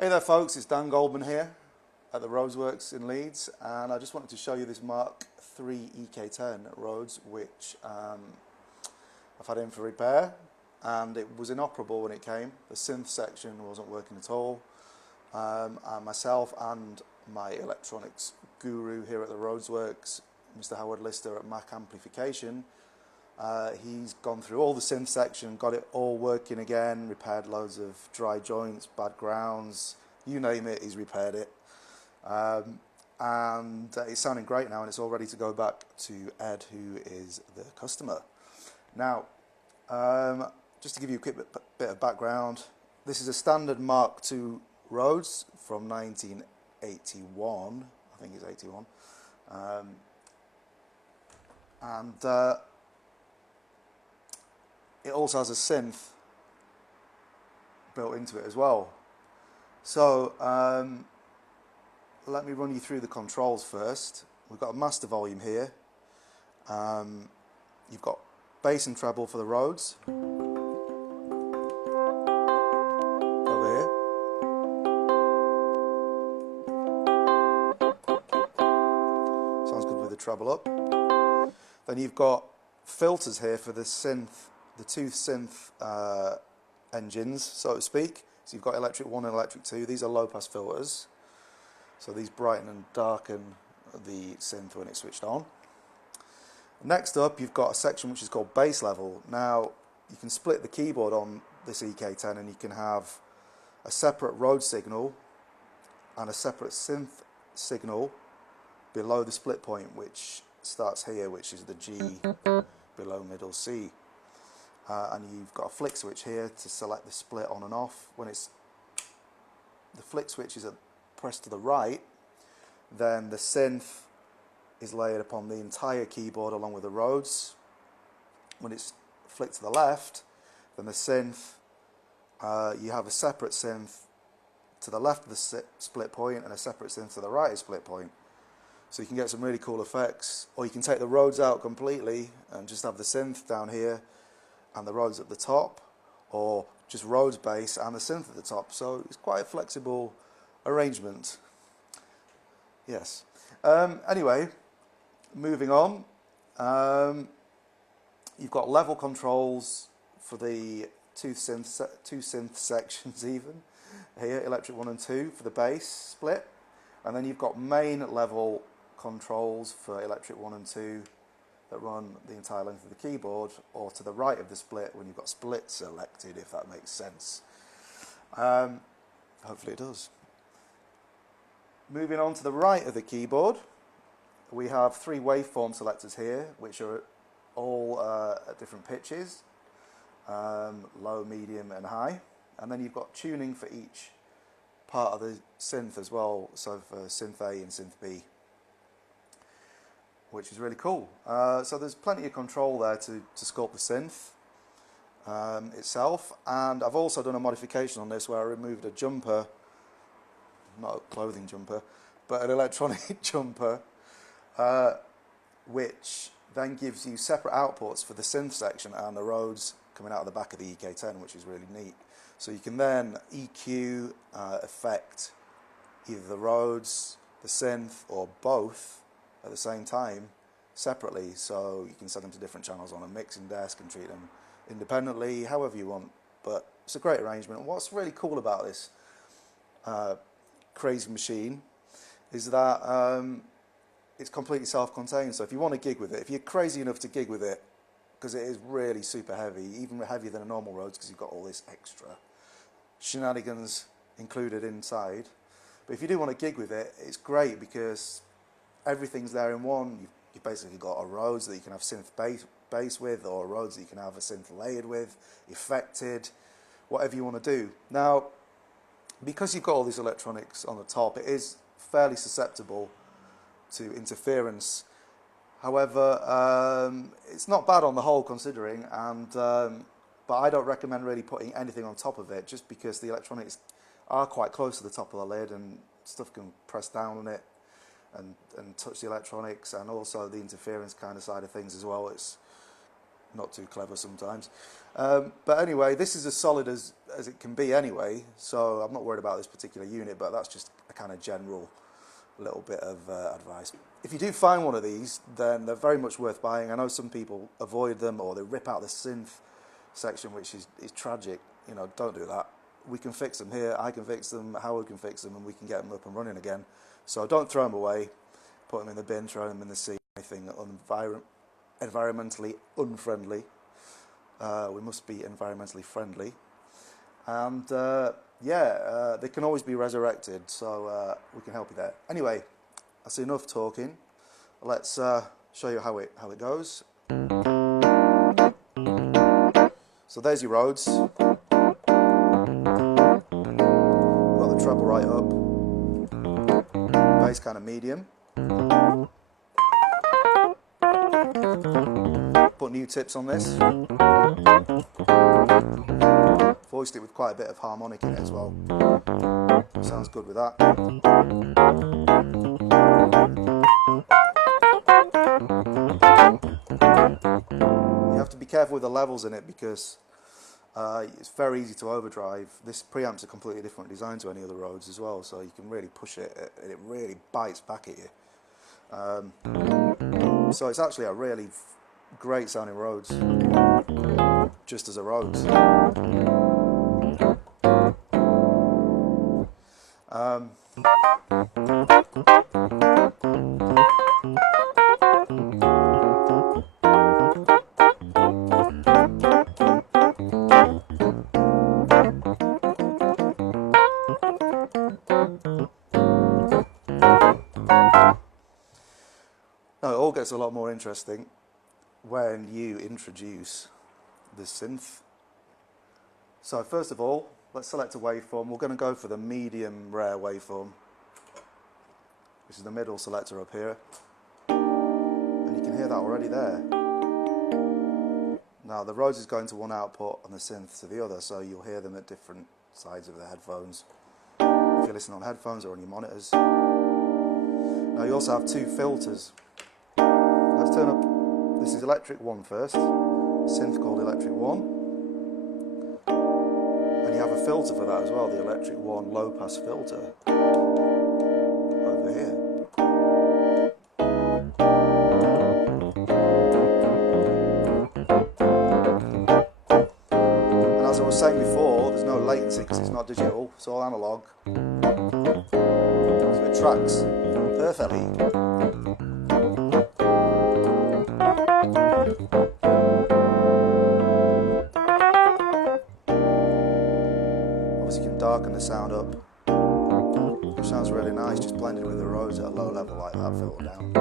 Hey there folks, it's Dan Goldman here at the RhodesWorks in Leeds, and I just wanted to show you this Mark III EK-10 at Rhodes, which I've had in for repair, and it was inoperable when it came. The synth section wasn't working at all, and myself and my electronics guru here at the RhodesWorks, Mr. Howard Lister at Mac Amplification, he's gone through all the synth section, got it all working again, repaired loads of dry joints, bad grounds, you name it, he's repaired it. And it's sounding great now, and it's all ready to go back to Ed, who is the customer. Now, just to give you a quick bit of background, this is a standard Mark II Rhodes from 1981, I think it's 81. It also has a synth built into it as well. So let me run you through the controls first. We've got a master volume here. You've got bass and treble for the Rhodes over here. Sounds good with the treble up. Then you've got filters here for the synth, the two synth engines, so to speak. So you've got electric 1 and electric 2. These are low pass filters. So these brighten and darken the synth when it's switched on. Next up, you've got a section which is called bass level. Now, you can split the keyboard on this EK-10 and you can have a separate Rhodes signal and a separate synth signal below the split point, which starts here, which is the G below middle C. And you've got a flick switch here to select the split on and off. When it's the flick switch is pressed to the right, then the synth is layered upon the entire keyboard along with the Rhodes. When it's flicked to the left, then the synth, you have a separate synth to the left of the split point and a separate synth to the right of the split point. So you can get some really cool effects. Or you can take the Rhodes out completely and just have the synth down here and the Rhodes at the top, or just Rhodes bass and the synth at the top. So it's quite a flexible arrangement. Yes. Anyway, moving on. You've got level controls for the two synth sections even. Here, electric 1 and 2 for the bass split. And then you've got main level controls for electric 1 and 2 that run the entire length of the keyboard, or to the right of the split when you've got split selected, if that makes sense. Hopefully it does. Moving on to the right of the keyboard, we have 3 waveform selectors here, which are all at different pitches, low, medium and high. And then you've got tuning for each part of the synth as well, so for synth A and synth B, which is really cool. So there's plenty of control there to sculpt the synth itself, and I've also done a modification on this where I removed a jumper, not a clothing jumper, but an electronic jumper, which then gives you separate outputs for the synth section and the Rhodes coming out of the back of the EK-10, which is really neat. So you can then EQ, effect either the Rhodes, the synth, or both at the same time separately, so you can set them to different channels on a mixing desk and treat them independently, however you want. But it's a great arrangement. And what's really cool about this crazy machine is that it's completely self-contained. So if you want to gig with it, if you're crazy enough to gig with it, because it is really super heavy, even heavier than a normal Rhodes, because you've got all this extra shenanigans included inside. But if you do want to gig with it, it's great because everything's there in one. You've basically got a Rhodes that you can have synth bass with, or a Rhodes that you can have a synth layered with, effected, whatever you want to do. Now, because you've got all these electronics on the top, it is fairly susceptible to interference. However, it's not bad on the whole considering, and but I don't recommend really putting anything on top of it, just because the electronics are quite close to the top of the lid and stuff can press down on it and touch the electronics, and also the interference kind of side of things as well. not too clever sometimes. But anyway, this is as solid as it can be anyway, so I'm not worried about this particular unit, but that's just a kind of general little bit of advice. If you do find one of these, then they're very much worth buying. I know some people avoid them, or they rip out the synth section, which is tragic. You know, don't do that. We can fix them here, I can fix them, Howard can fix them, and we can get them up and running again. So don't throw them away, put them in the bin, throw them in the sea, anything environmentally unfriendly. We must be environmentally friendly. And they can always be resurrected, so we can help you there. Anyway, that's enough talking. Let's show you how it goes. So there's your Rhodes. Got the treble right up. Bass kind of medium. Put new tips on this. Voiced it with quite a bit of harmonic in it as well. Sounds good with that. You have to be careful with the levels in it because it's very easy to overdrive. This preamp's a completely different design to any other Rhodes as well, so you can really push it and it really bites back at you. So it's actually a really great sounding Rhodes, just as a Rhodes. Now it all gets a lot more interesting when you introduce the synth. So first of all, let's select a waveform. We're going to go for the medium rare waveform, which is the middle selector up here. And you can hear that already there. Now the Rhodes is going to one output and the synth to the other, so you'll hear them at different sides of the headphones, if you're listening on headphones or on your monitors. Now you also have two filters. Let's turn up, this is electric 1 first, synth called electric 1. And you have a filter for that as well, the electric 1 low pass filter over here. And as I was saying before, there's no latency because it's not digital, it's all analogue. So it tracks perfectly. Obviously you can darken the sound up, which sounds really nice, just blending with the Rhodes at a low level like that, filter down.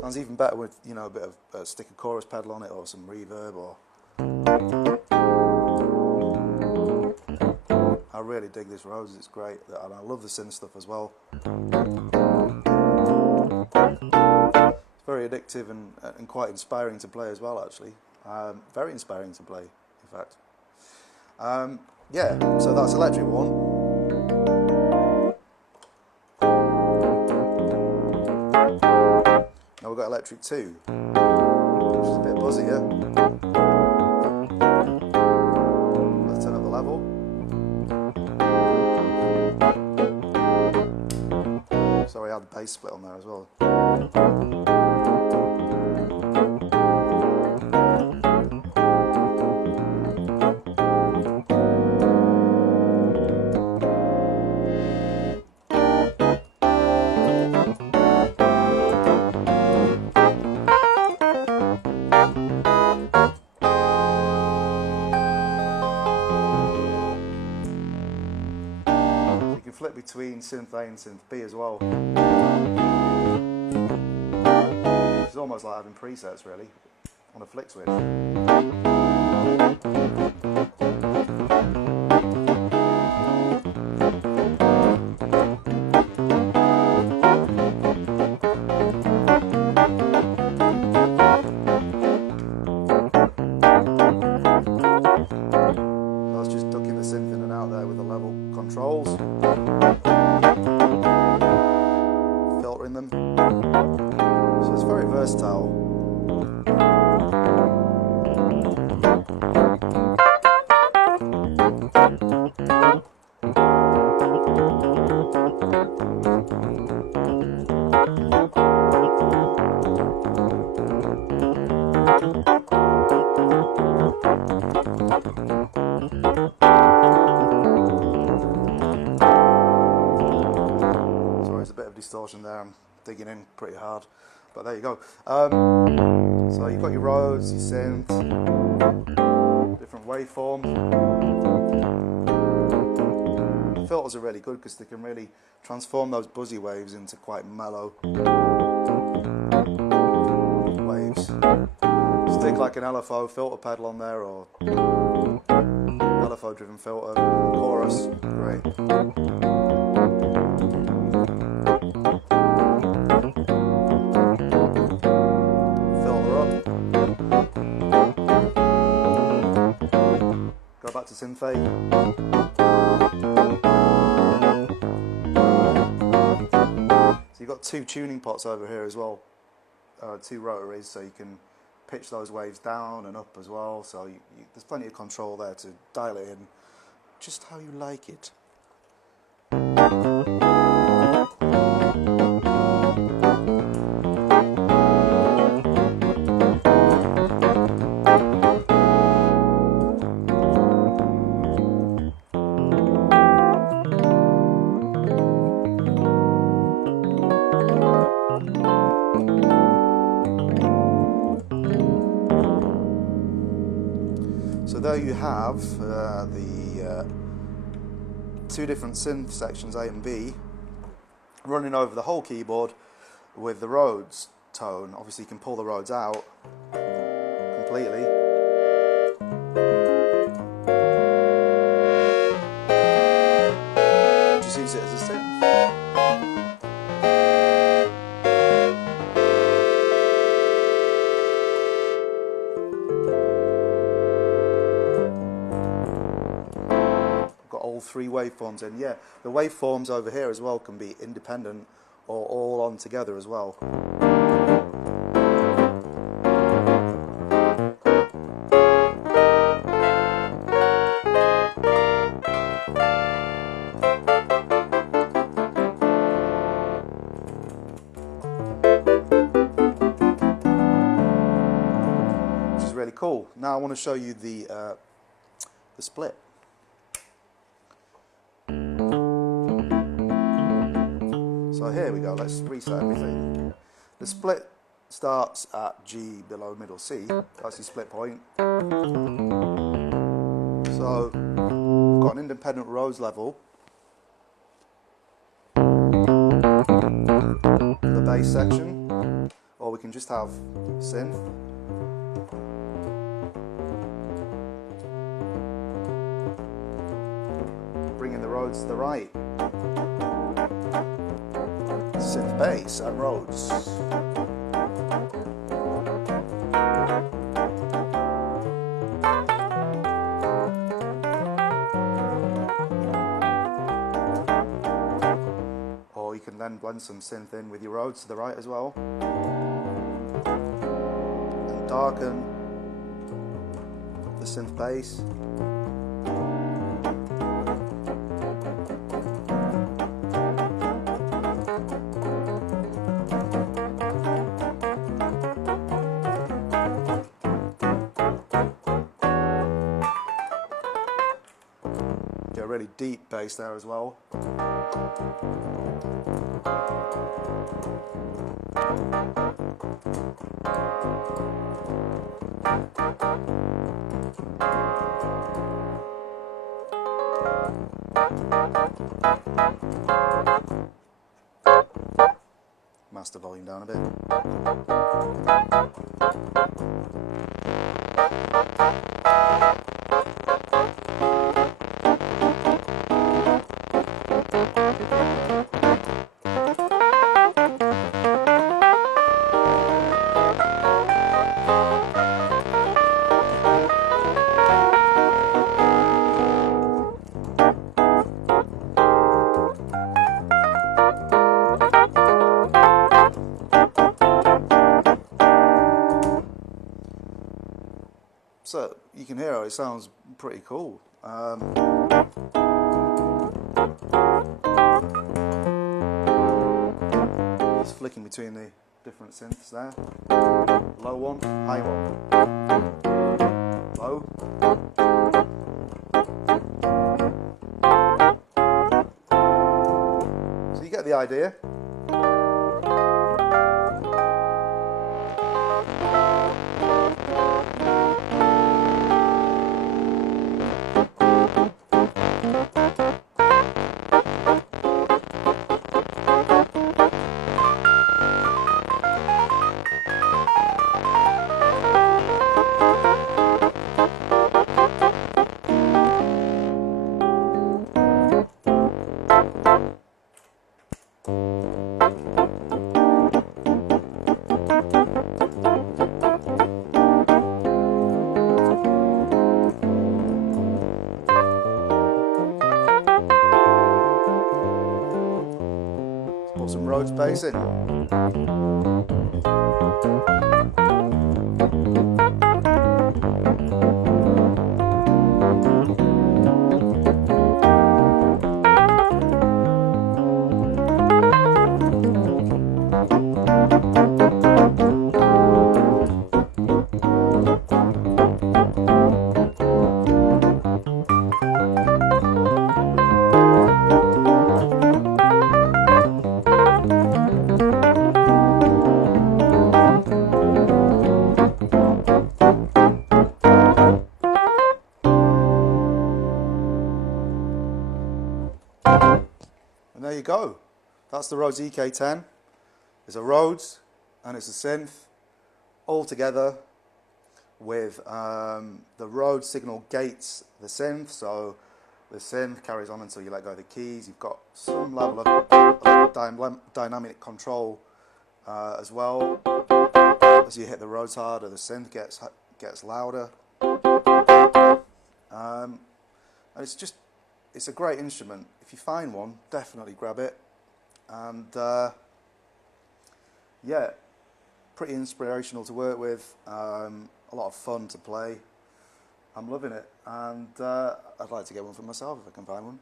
Sounds even better with, you know, a bit of stick a chorus pedal on it or some reverb or... I really dig this Rhodes, it's great, and I love the synth stuff as well. It's very addictive and quite inspiring to play as well, actually. Very inspiring to play, in fact. Yeah, so that's electric 1. Now we've got electric 2, which is a bit buzzier. Let's turn up the level. Sorry, I had the bass split on there as well. Flip between synth A and synth B as well. It's almost like having presets really on a flick switch. I was just ducking the synth in and out there with the level controls. versatile. Distortion there, I'm digging in pretty hard, but there you go. So you've got your Rhodes, your synth, different waveforms. Filters are really good because they can really transform those buzzy waves into quite mellow waves. Stick like an LFO filter pedal on there, or LFO driven filter, chorus, great. To synth 8. So you've got two tuning pots over here as well, two rotaries, so you can pitch those waves down and up as well, so there's plenty of control there to dial it in just how you like it. So there you have the two different synth sections, A and B, running over the whole keyboard with the Rhodes tone. Obviously you can pull the Rhodes out completely. Just use it as a synth. All three waveforms in. Yeah, the waveforms over here as well can be independent or all on together as well. Which is really cool. Now I want to show you the split. So here we go, let's reset everything. The split starts at G below middle C, that's the split point. So we've got an independent Rhodes level, the bass section, or we can just have synth. Bringing the Rhodes to the right. Synth bass and Rhodes. Or you can then blend some synth in with your Rhodes to the right as well. And darken the synth bass. Get a really deep bass there as well. Master volume down a bit. So you can hear it sounds pretty cool. Just flicking between the different synths there. Low one, high one. Low. So you get the idea. Put some Rhodes bass in. And there you go. That's the Rhodes EK-10. It's a Rhodes and it's a synth all together with the Rhodes signal gates the synth, so the synth carries on until you let go of the keys. You've got some level of dynamic control as well. As you hit the Rhodes harder, the synth gets louder. And it's a great instrument. If you find one, definitely grab it. And yeah, pretty inspirational to work with, a lot of fun to play. I'm loving it, and I'd like to get one for myself if I can find one.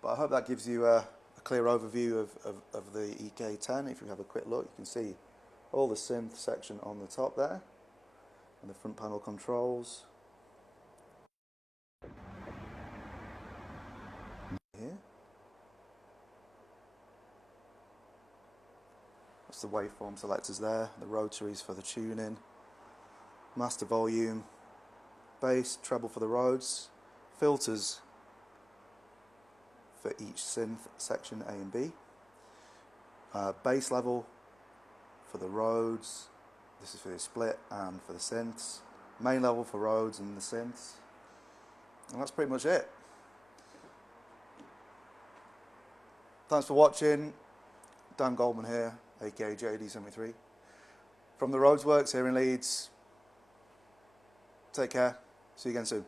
But I hope that gives you a clear overview of the EK-10. If you have a quick look, you can see all the synth section on the top there, and the front panel controls. Here. That's the waveform selectors there, the rotaries for the tuning, master volume, bass, treble for the Rhodes, filters for each synth section A and B, bass level for the Rhodes, this is for the split and for the synths, main level for Rhodes and the synths, and that's pretty much it. Thanks for watching. Dan Goldman here, aka JD73, from the RhodesWorks here in Leeds. Take care. See you again soon.